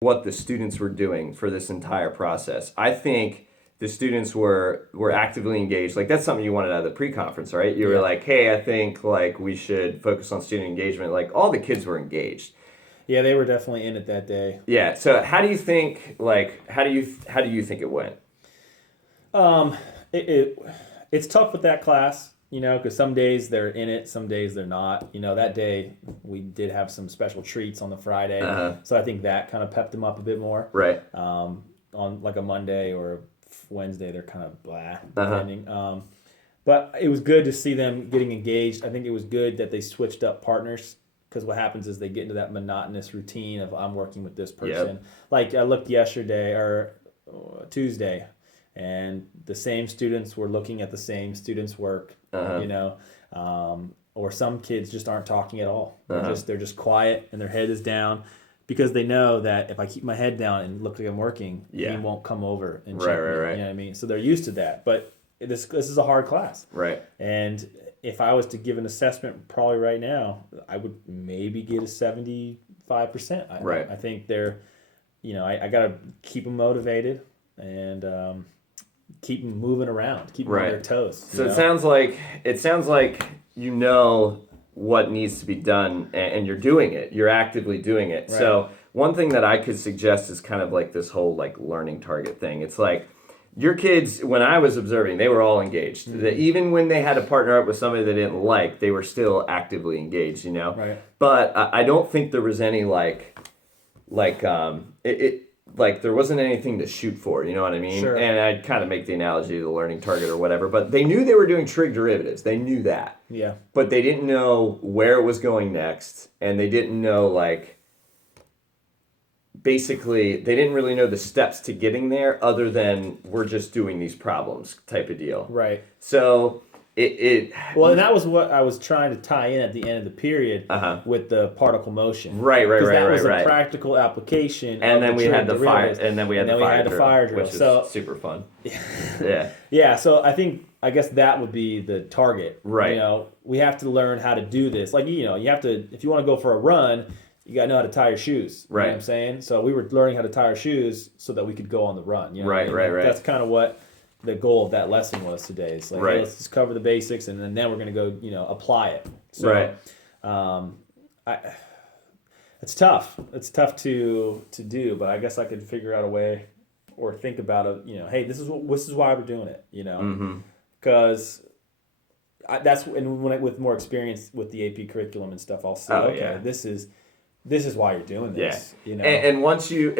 what the students were doing for this entire process. I think the students were actively engaged. Like, that's something you wanted out of the pre-conference, right? You were like, hey, I think like we should focus on student engagement. Like, all the kids were engaged. Yeah, they were definitely in it that day. Yeah. So how do you think it went? It's tough with that class, because some days they're in it, some days they're not. That day we did have some special treats on the Friday, so I think that kind of pepped them up a bit more. Right. On like a Monday or a Wednesday, they're kind of blah, depending. But it was good to see them getting engaged. I think it was good that they switched up partners, because what happens is they get into that monotonous routine of, I'm working with this person. Yep. Like, I looked yesterday or Tuesday, and the same students were looking at the same students' work, or some kids just aren't talking at all. They're just quiet and their head is down, because they know that if I keep my head down and look like I'm working, he won't come over and check me. Right. You know what I mean? So they're used to that. But this is a hard class. Right. And if I was to give an assessment probably right now, I would maybe get a 75%. I think they're, I got to keep them motivated and keep them moving around, keep them on their toes. So it sounds like what needs to be done, and you're doing it. You're actively doing it. Right. So one thing that I could suggest is kind of like this whole like learning target thing. It's like, your kids, when I was observing, they were all engaged. Mm-hmm. Even when they had to partner up with somebody they didn't like, they were still actively engaged, Right. But I don't think there was any like there wasn't anything to shoot for, you know what I mean? Sure. And I'd kind of make the analogy to the learning target or whatever, but they knew they were doing trig derivatives. They knew that. Yeah. But they didn't know where it was going next, and they didn't know basically, they didn't really know the steps to getting there, other than we're just doing these problems type of deal. Right. So and that was what I was trying to tie in at the end of the period with the particle motion. Right. Because that was a practical application. And then we had the fire. Fire drill, which was super fun. Yeah. Yeah. So I guess that would be the target. Right. We have to learn how to do this. Like, you have to, if you want to go for a run, you got to know how to tie your shoes. Right. You know what I'm saying? So we were learning how to tie our shoes so that we could go on the run. Right. That's kind of what the goal of that lesson was today. It's like, hey, let's just cover the basics, and then we're going to go, apply it. So, it's tough. It's tough to do, but I guess I could figure out a way or think about it. Hey, this is why we're doing it. Because that's with more experience with the AP curriculum and stuff, I'll say, this is why you're doing this. Yeah. And once you